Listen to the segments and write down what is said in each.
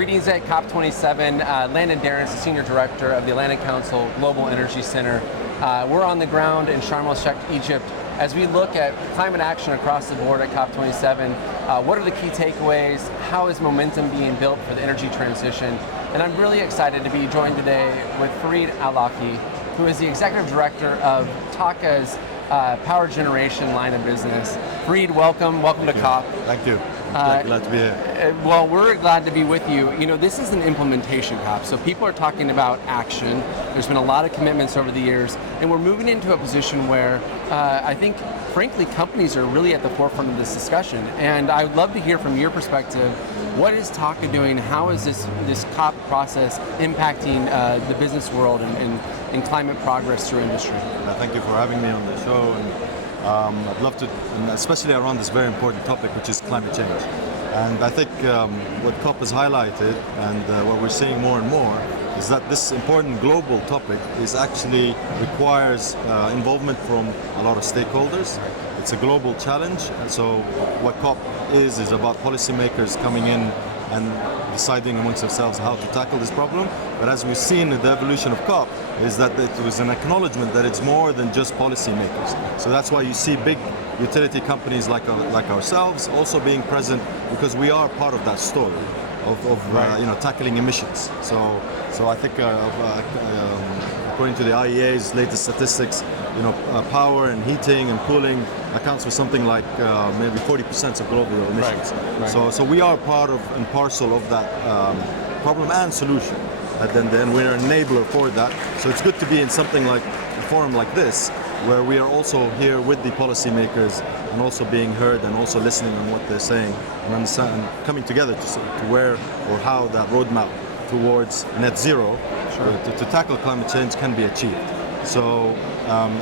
Greetings at COP27. Landon, the Senior Director of the Atlantic Council Global Energy Center. We're on the ground in Sharm el-Sheikh, Egypt. As we look at climate action across the board at COP27, what are the key takeaways? How is momentum being built for the energy transition? And I'm really excited to be joined today with Farid Al Awlaqi, who is the Executive Director of TAQA's power generation line of business. Farid, welcome to COP. Thank you. Glad to be here. Well, we're glad to be with you. You know, this is an implementation COP, so people are talking about action. There's been a lot of commitments over the years, and we're moving into a position where I think, frankly, companies are really at the forefront of this discussion. And I would love to hear from your perspective, what is TAQA doing? How is this COP process impacting the business world and climate progress through industry? Thank you for having me on the show. I'd love to, and especially around this very important topic, which is climate change. And I think what COP has highlighted, and what we're seeing more and more, is that this important global topic actually requires involvement from a lot of stakeholders. It's a global challenge, and so what COP is about policymakers coming in and deciding amongst themselves how to tackle this problem. But as we've seen in the evolution of COP, is that it was an acknowledgement that it's more than just policymakers. So that's why you see big utility companies like ourselves also being present, because we are part of that story of tackling emissions. So I think according to the IEA's latest statistics, power and heating and cooling accounts for something like maybe 40% of global emissions. Right. So we are part of and parcel of that problem and solution. And then we're an enabler for that. So it's good to be in something like a forum like this, where we are also here with the policymakers and also being heard and also listening on what they're saying and understand, and coming together to where or how that roadmap towards net zero to tackle climate change can be achieved. So,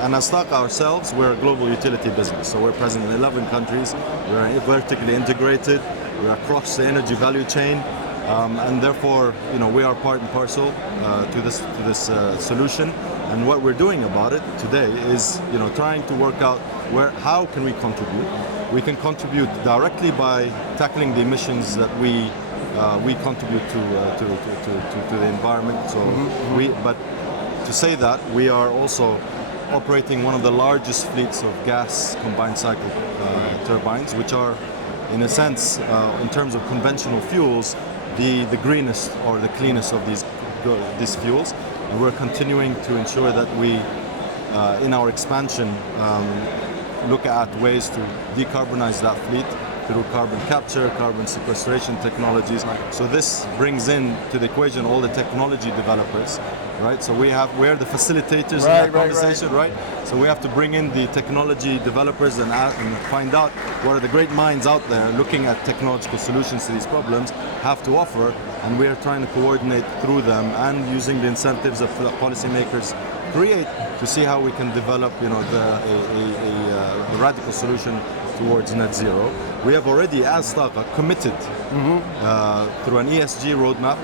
and as TAQA ourselves, we're a global utility business. So we're present in 11 countries. We're vertically integrated. We're across the energy value chain. And therefore, we are part and parcel to this solution. And what we're doing about it today is, trying to work out how can we contribute. We can contribute directly by tackling the emissions that we contribute to the environment. So but to say that, we are also operating one of the largest fleets of gas combined cycle turbines, which are, in a sense, in terms of conventional fuels, the greenest or the cleanest of these fuels. And we're continuing to ensure that we, in our expansion, look at ways to decarbonize that fleet through carbon capture, carbon sequestration technologies. So this brings in to the equation all the technology developers, right? So we're the facilitators in that conversation, right? So we have to bring in the technology developers and find out what are the great minds out there looking at technological solutions to these problems have to offer, and we are trying to coordinate through them and using the incentives that policymakers create to see how we can develop, a radical solution towards net zero. We have already, as TAQA, committed through an ESG roadmap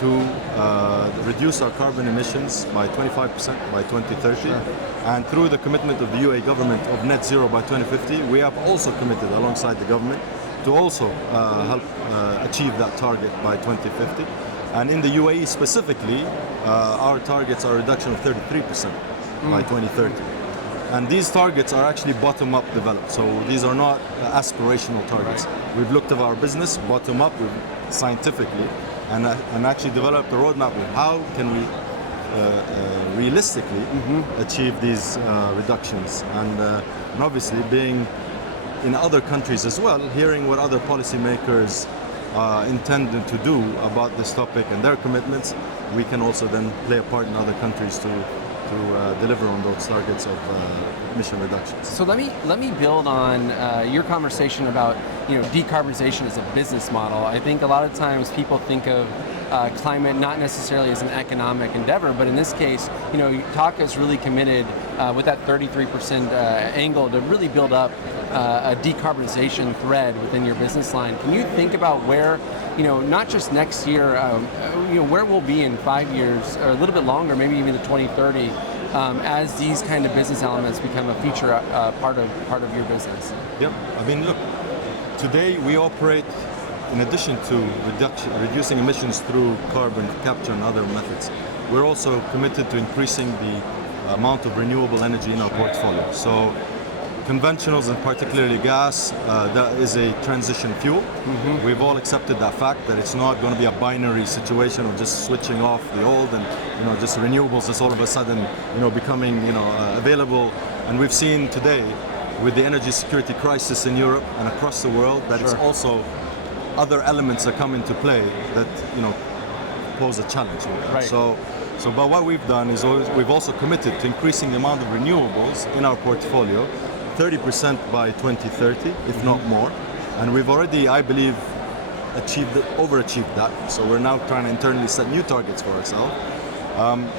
to reduce our carbon emissions by 25% by 2030. Sure. And through the commitment of the UAE government of net zero by 2050, we have also committed alongside the government to also help achieve that target by 2050. And in the UAE specifically, our targets are a reduction of 33% by 2030. And these targets are actually bottom-up developed, so these are not aspirational targets. We've looked at our business bottom-up, scientifically, and actually developed a roadmap of how can we realistically achieve these reductions. And obviously, being in other countries as well, hearing what other policymakers intended to do about this topic and their commitments, we can also then play a part in other countries to deliver on those targets of emission reductions. So let me build on your conversation about decarbonization as a business model. I think a lot of times people think of climate not necessarily as an economic endeavor, but in this case, TAQA is really committed with that 33% angle to really build up a decarbonization thread within your business line. Can you think about where, not just next year, where we'll be in 5 years or a little bit longer, maybe even to 2030, as these kind of business elements become a feature part of your business? Yep. I mean, look, today we operate in addition to reducing emissions through carbon capture and other methods, we're also committed to increasing the amount of renewable energy in our portfolio. So conventionals, and particularly gas, that is a transition fuel. We've all accepted that fact, that it's not going to be a binary situation of just switching off the old and just renewables just all of a sudden becoming available. And we've seen today with the energy security crisis in Europe and across the world that it's also other elements that come into play that pose a challenge. Right. But what we've done is we've also committed to increasing the amount of renewables in our portfolio 30% by 2030, if not more. And we've already, I believe, overachieved that. So we're now trying to internally set new targets for ourselves.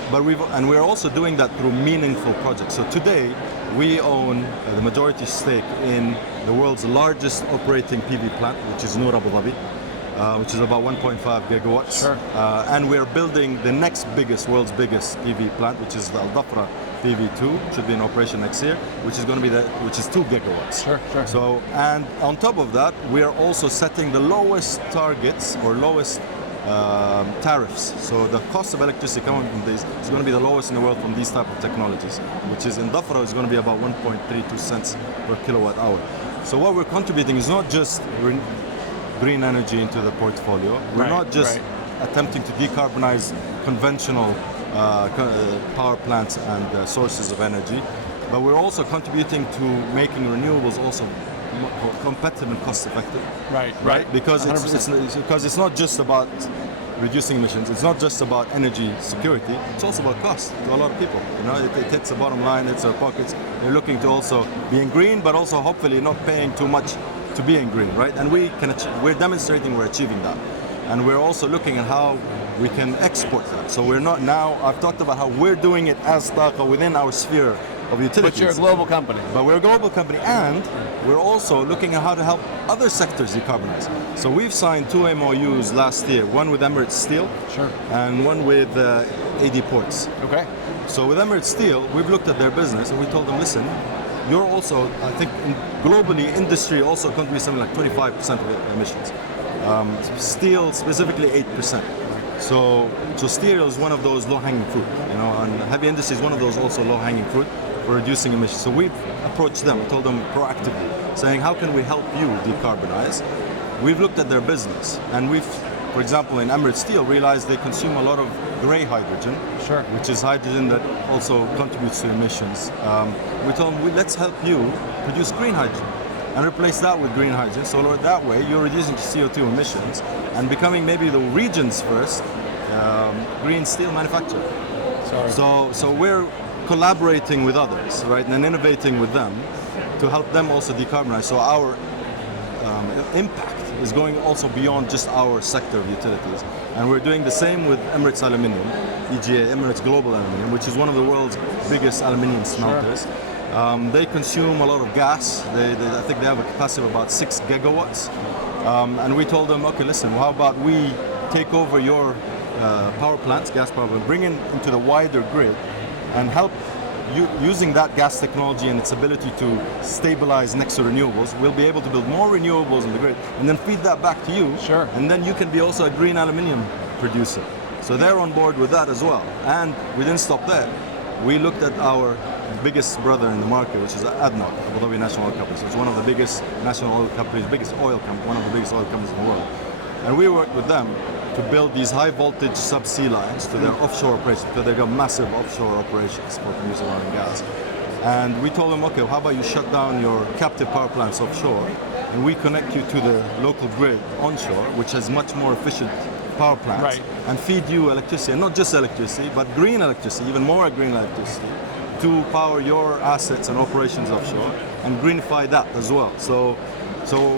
But we're also doing that through meaningful projects. So today, we own the majority stake in the world's largest operating PV plant, which is Noor Abu Dhabi, which is about 1.5 gigawatts. Sure. And we're building the next world's biggest PV plant, which is the Al Dhafra PV2, should be in operation next year, which is going to be which is 2 gigawatts. Sure. So, and on top of that, we are also setting the lowest targets or lowest tariffs. So the cost of electricity coming from these is going to be the lowest in the world from these type of technologies, which is in Dhafra is going to be about 1.32 cents per kilowatt hour. So what we're contributing is not just green energy into the portfolio. We're not just attempting to decarbonize conventional power plants and sources of energy, but we're also contributing to making renewables also competitive and cost effective. Right. Because it's not just about reducing emissions. It's not just about energy security. It's also about cost to a lot of people. It hits the bottom line. It's their pockets. They're looking to also be in green, but also hopefully not paying too much to be in green. Right. And we're demonstrating we're achieving that. And we're also looking at how we can export that. So we're not now, I've talked about how we're doing it as TAQA within our sphere of utilities. But you're a global company. But we're a global company, and we're also looking at how to help other sectors decarbonize. So we've signed 2 MOUs last year, one with Emirates Steel and one with AD Ports. Okay. So with Emirates Steel, we've looked at their business and we told them, listen, you're also, I think globally, industry also contributes something like 25% of emissions. Steel specifically 8%. So steel is one of those low-hanging fruit, and heavy industry is one of those also low-hanging fruit for reducing emissions. So we've approached them, told them proactively, saying, how can we help you decarbonize? We've looked at their business, and we've, for example, in Emirates Steel, realized they consume a lot of gray hydrogen, which is hydrogen that also contributes to emissions. We told them, let's help you produce green hydrogen and replace that with green hydrogen. So that way, you're reducing CO2 emissions and becoming maybe the region's first green steel manufacturer. So we're collaborating with others, right, and innovating with them to help them also decarbonize. So our impact is going also beyond just our sector of utilities. And we're doing the same with Emirates Aluminium, EGA, Emirates Global Aluminium, which is one of the world's biggest aluminium smelters. They consume a lot of gas. I think they have a capacity of about 6 gigawatts. And we told them, okay, listen, how about we take over your power plants, gas power plants, bring it into the wider grid and help you, using that gas technology and its ability to stabilize next to renewables, we'll be able to build more renewables in the grid and then feed that back to you. And then you can be also a green aluminium producer. So they're on board with that as well. And we didn't stop there. We looked at our biggest brother in the market, which is ADNOC, Abu Dhabi National Oil Company. So it's one of the biggest national oil companies, one of the biggest oil companies in the world. And we worked with them to build these high voltage subsea lines to their offshore operations, because they've got massive offshore operations for producing oil and gas. And we told them, okay, how about you shut down your captive power plants offshore and we connect you to the local grid onshore, which has much more efficient power plants, and feed you electricity, and not just electricity, but green electricity, even more green electricity, to power your assets and operations offshore, and greenify that as well. So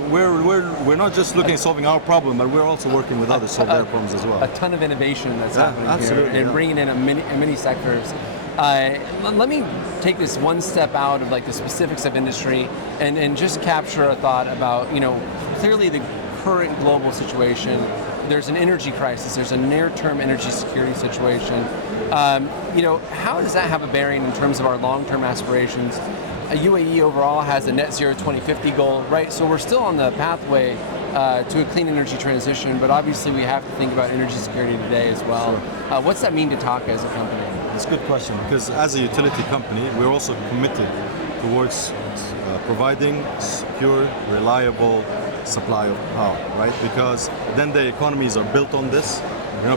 we're not just looking at solving our problem, but we're also working with others to solve their problems as well. A ton of innovation that's happening here, and bringing in many sectors. Let me take this one step out of like the specifics of industry, and just capture a thought about, clearly the current global situation. There's an energy crisis. There's a near-term energy security situation. How does that have a bearing in terms of our long-term aspirations? UAE overall has a net zero 2050 goal, right? So we're still on the pathway to a clean energy transition, but obviously we have to think about energy security today as well. What's that mean to TAQA as a company? It's a good question, because as a utility company, we're also committed towards providing secure, reliable supply of power, right? Because then the economies are built on this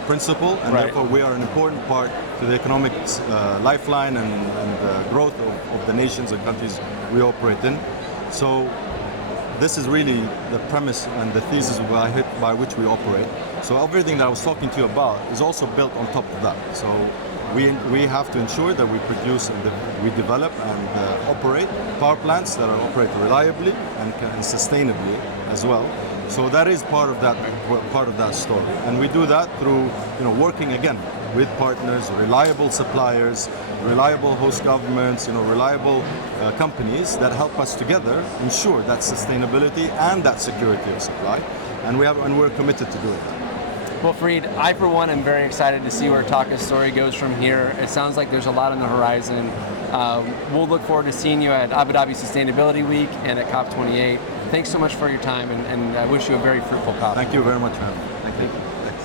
principle, and therefore we are an important part to the economic lifeline and growth of the nations and countries we operate in. So this is really the premise and the thesis by which we operate. So everything that I was talking to you about is also built on top of that. So we have to ensure that we produce and we develop and operate power plants that are operated reliably and sustainably as well. So that is part of that story, and we do that through working again with partners, reliable suppliers, reliable host governments, reliable companies that help us together ensure that sustainability and that security of supply, and we're committed to do it. Well, Farid, I for one am very excited to see where TAQA's story goes from here. It sounds like there's a lot on the horizon. We'll look forward to seeing you at Abu Dhabi Sustainability Week and at COP28. Thanks so much for your time, and I wish you a very fruitful COP. Thank you very much, man. Thank you.